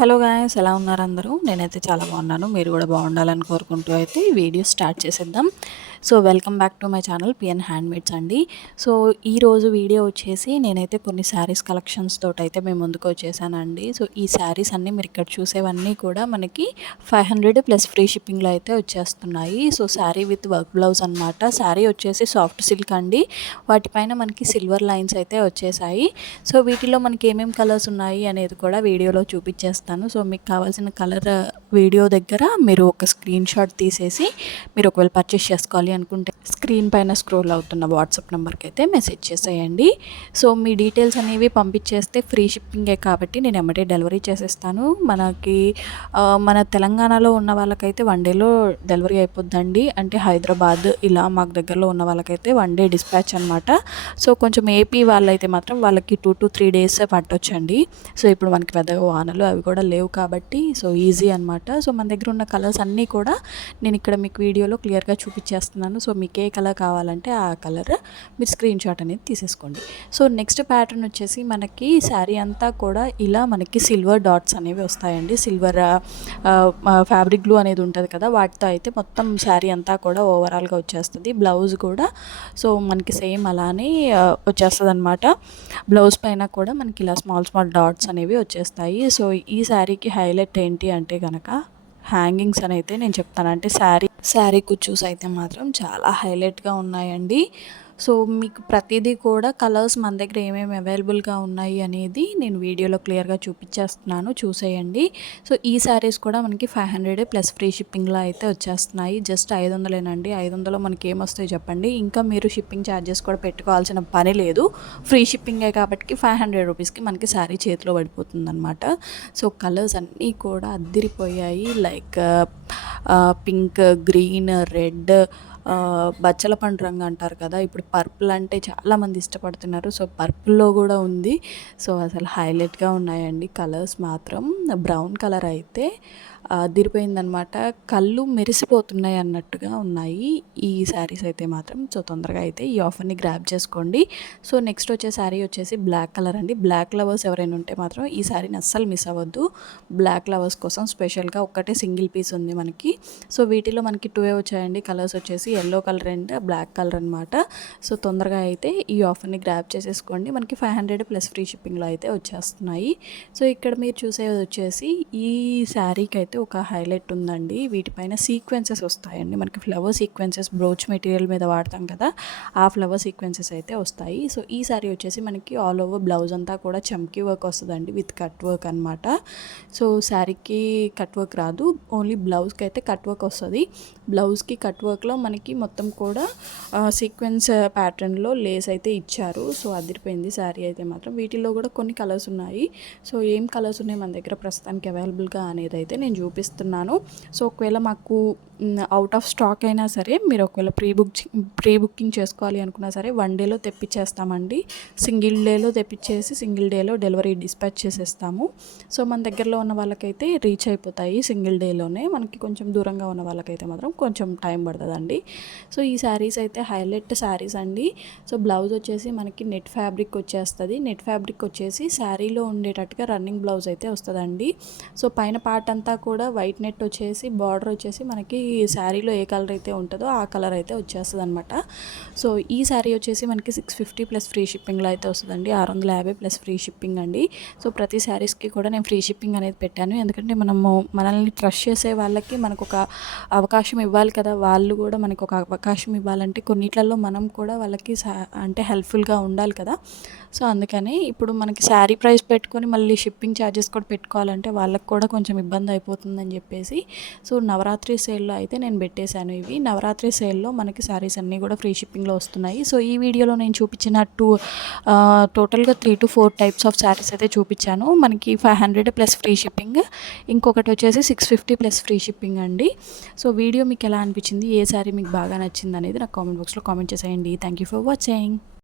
Hello guys, ఎలా ఉన్నారు అందరూ? నేనైతే చాలా బాగున్నాను. మీరు కూడా బాగుండాలని కోరుకుంటూ అయితే ఈ వీడియో స్టార్ట్ చేసేద్దాం. So welcome back to my channel PN handmades అండి. సో ఈరోజు వీడియో వచ్చేసి నేనైతే కొన్ని శారీస్ కలెక్షన్స్ తోటి అయితే మేము ముందుకు వచ్చేసానండి. సో ఈ శారీస్ అన్నీ మీరు ఇక్కడ చూసేవన్నీ కూడా మనకి 500 ప్లస్ ఫ్రీ షిప్పింగ్లో అయితే వచ్చేస్తున్నాయి. So sari with work blouse అనమాట. శారీ వచ్చేసి సాఫ్ట్ సిల్క్ అండి. వాటిపైన మనకి సిల్వర్ లైన్స్ అయితే వచ్చేసాయి. సో వీటిలో మనకి ఏమేమి కలర్స్ ఉన్నాయి అనేది కూడా వీడియోలో చూపించేస్తాను. సో మీకు కావాల్సిన కలర్ వీడియో దగ్గర మీరు ఒక స్క్రీన్ షాట్ తీసేసి మీరు ఒకవేళ పర్చేస్ చేసుకోవాలి అనుకుంటే స్క్రీన్ పైన స్క్రోల్ అవుతున్న వాట్సాప్ నెంబర్కి అయితే మెసేజ్ చేసేయండి. సో మీ డీటెయిల్స్ అనేవి పంపించేస్తే ఫ్రీ షిప్పింగే కాబట్టి నేను ఎమ్మటే డెలివరీ చేసేస్తాను. మన తెలంగాణలో ఉన్న వాళ్ళకైతే 1 డేలో డెలివరీ అయిపోద్దండి. అంటే హైదరాబాద్ ఇలా మాకు దగ్గరలో ఉన్న వాళ్ళకైతే 1 డే డిస్పాచ్ అనమాట. సో కొంచెం ఏపీ వాళ్ళైతే మాత్రం వాళ్ళకి 2 to 3 డేస్ పట్టొచ్చండి. సో ఇప్పుడు మనకి పెద్దగా వానలు అవి కూడా లేవు కాబట్టి సో ఈజీ అనమాట. సో మన దగ్గర ఉన్న కలర్స్ అన్నీ కూడా నేను ఇక్కడ మీకు వీడియోలో క్లియర్గా చూపించేస్తున్నాను. సో మీకు ఏ కలర్ కావాలంటే ఆ కలర్ మీరు స్క్రీన్ షాట్ అనేది తీసేసుకోండి. సో నెక్స్ట్ ప్యాటర్న్ వచ్చేసి మనకి శారీ అంతా కూడా ఇలా మనకి సిల్వర్ డాట్స్ అనేవి వస్తాయండి. సిల్వర్ ఫ్యాబ్రిక్ గ్లూ అనేది ఉంటుంది కదా, వాటితో అయితే మొత్తం శారీ అంతా కూడా ఓవరాల్గా వచ్చేస్తుంది. బ్లౌజ్ కూడా సో మనకి సేమ్ అలానే వచ్చేస్తుంది అనమాట. బ్లౌజ్ పైన కూడా మనకి ఇలా స్మాల్ స్మాల్ డాట్స్ అనేవి వచ్చేస్తాయి. సో ఈ శారీకి హైలైట్ ఏంటి అంటే కనుక హ్యాంగింగ్స్ అని అయితే నేను చెప్తాను. అంటే శారీ కుచ్చూస్ అయితే మాత్రం చాలా హైలైట్గా ఉన్నాయండి. సో మీకు ప్రతిదీ కూడా కలర్స్ మన దగ్గర ఏమేమి అవైలబుల్గా ఉన్నాయి అనేది నేను వీడియోలో క్లియర్గా చూపించేస్తున్నాను, చూసేయండి. సో ఈ శారీస్ కూడా మనకి 500 ప్లస్ ఫ్రీ షిప్పింగ్లో అయితే వచ్చేస్తున్నాయి. జస్ట్ 500 500 మనకి ఏమొస్తాయి చెప్పండి. ఇంకా మీరు షిప్పింగ్ ఛార్జెస్ కూడా పెట్టుకోవాల్సిన పని లేదు. ఫ్రీ షిప్పింగే కాబట్టి 500 రూపీస్కి మనకి శారీ చేతిలో పడిపోతుంది అనమాట. సో కలర్స్ అన్నీ కూడా అద్దిరిపోయాయి. లైక్ పింక్, గ్రీన్, రెడ్, బచ్చల పండు రంగు అంటారు కదా, ఇప్పుడు పర్పుల్ అంటే చాలామంది ఇష్టపడుతున్నారు. సో పర్పుల్లో కూడా ఉంది. సో అసలు హైలైట్గా ఉన్నాయండి కలర్స్ మాత్రం. బ్రౌన్ కలర్ అయితే అదిరిపోయిందనమాట. కళ్ళు మెరిసిపోతున్నాయి అన్నట్టుగా ఉన్నాయి ఈ శారీస్ అయితే మాత్రం. సో తొందరగా అయితే ఈ ఆఫర్ని గ్రాబ్ చేసుకోండి. సో నెక్స్ట్ వచ్చే శారీ వచ్చేసి బ్లాక్ కలర్ అండి. బ్లాక్ లవర్స్ ఎవరైనా ఉంటే మాత్రం ఈ శారీని అస్సలు మిస్ అవ్వద్దు. బ్లాక్ లవర్స్ కోసం స్పెషల్గా ఒక్కటే సింగిల్ పీస్ ఉంది మనకి. సో వీటిలో మనకి 2 వచ్చాయండి. కలర్స్ వచ్చేసి yellow colour and black colour అనమాట. సో తొందరగా అయితే ఈ ఆఫర్ని గ్రాబ్ చేసేసుకోండి. మనకి 500 ప్లస్ ఫ్రీ షిప్పింగ్లో అయితే వచ్చేస్తున్నాయి. సో ఇక్కడ మీరు చూసేది వచ్చేసి ఈ శారీకి అయితే ఒక హైలైట్ ఉందండి. వీటిపైన సీక్వెన్సెస్ వస్తాయండి. మనకి ఫ్లవర్ సీక్వెన్సెస్ బ్రోచ్ మెటీరియల్ మీద వాడతాం కదా, ఆ ఫ్లవర్ సీక్వెన్సెస్ అయితే వస్తాయి. సో ఈ శారీ వచ్చేసి మనకి ఆల్ ఓవర్ బ్లౌజ్ అంతా కూడా చమ్కీ వర్క్ వస్తుందండి విత్ కట్ వర్క్ అనమాట. సో శారీకి కట్ వర్క్ రాదు, ఓన్లీ బ్లౌజ్కి అయితే కట్ వర్క్ వస్తుంది. బ్లౌజ్కి కట్ వర్క్లో మనకి మొత్తం కూడా సీక్వెన్స్ ప్యాటర్న్లో లేస్ అయితే ఇచ్చారు. సో అదిరిపోయింది శారీ అయితే మాత్రం. వీటిలో కూడా కొన్ని కలర్స్ ఉన్నాయి. సో ఏం కలర్స్ ఉన్నాయి మన దగ్గర ప్రస్తుతానికి అవైలబుల్గా అనేది అయితే నేను చూపిస్తున్నాను. సో ఒకవేళ మాకు అవుట్ ఆఫ్ స్టాక్ అయినా సరే మీరు ఒకవేళ ప్రీ బుకింగ్ చేసుకోవాలి అనుకున్నా సరే 1 డేలో తెప్పించేస్తామండి. సింగిల్ డేలో తెప్పించేసి సింగిల్ డేలో డెలివరీ డిస్పాచ్ చేసేస్తాము. సో మన దగ్గరలో ఉన్న వాళ్ళకైతే రీచ్ అయిపోతాయి సింగిల్ డేలోనే. మనకి కొంచెం దూరంగా ఉన్న వాళ్ళకైతే మాత్రం కొంచెం టైం పడుతుందండి. సో ఈ శారీస్ అయితే హైలైట్ శారీస్ అండి. సో బ్లౌజ్ వచ్చేసి మనకి నెట్ ఫ్యాబ్రిక్ వచ్చేస్తుంది. నెట్ ఫ్యాబ్రిక్ వచ్చేసి శారీలో ఉండేటట్టుగా రన్నింగ్ బ్లౌజ్ అయితే వస్తుందండి. సో పైన పార్ట్ అంతా కూడా వైట్ నెట్ వచ్చేసి బార్డర్ వచ్చేసి మనకి శారీలో ఏ కలర్ అయితే ఉంటుందో ఆ కలర్ అయితే వచ్చేస్తుంది అనమాట. సో ఈ శారీ వచ్చేసి మనకి 650 ప్లస్ ఫ్రీ షిప్పింగ్లో అయితే వస్తుందండి. 650 ప్లస్ ఫ్రీ షిప్పింగ్ అండి. సో ప్రతి శారీస్కి కూడా నేను ఫ్రీ షిప్పింగ్ అనేది పెట్టాను. ఎందుకంటే మనల్ని ట్రస్ట్ చేసే వాళ్ళకి మనకు ఒక అవకాశం ఇవ్వాలి కదా, వాళ్ళు కూడా మనకు ఒక అవకాశం ఇవ్వాలంటే కొన్నిట్లలో మనం కూడా వాళ్ళకి అంటే హెల్ప్ఫుల్గా ఉండాలి కదా. సో అందుకని ఇప్పుడు మనకి శారీ ప్రైస్ పెట్టుకొని మళ్ళీ షిప్పింగ్ ఛార్జెస్ కూడా పెట్టుకోవాలంటే వాళ్ళకి కూడా కొంచెం ఇబ్బంది అయిపోతుందని చెప్పేసి సో నవరాత్రి సేల్లో అయితే నేను పెట్టేశాను. ఇవి నవరాత్రి సేల్లో మనకి శారీస్ అన్నీ కూడా ఫ్రీ షిప్పింగ్లో వస్తున్నాయి. సో ఈ వీడియోలో నేను చూపించినట్టు టోటల్గా 3 to 4 టైప్స్ ఆఫ్ శారీస్ అయితే చూపించాను. మనకి 500 ప్లస్ ఫ్రీ షిప్పింగ్, ఇంకొకటి వచ్చేసి 650 ప్లస్ ఫ్రీ షిప్పింగ్ అండి. సో వీడియో మీకు ఎలా అనిపించింది, ఏ శారీ మీకు బాగా నచ్చింది అనేది నాకు కామెంట్ బాక్స్లో కామెంట్ చేసేయండి. Thank you for watching.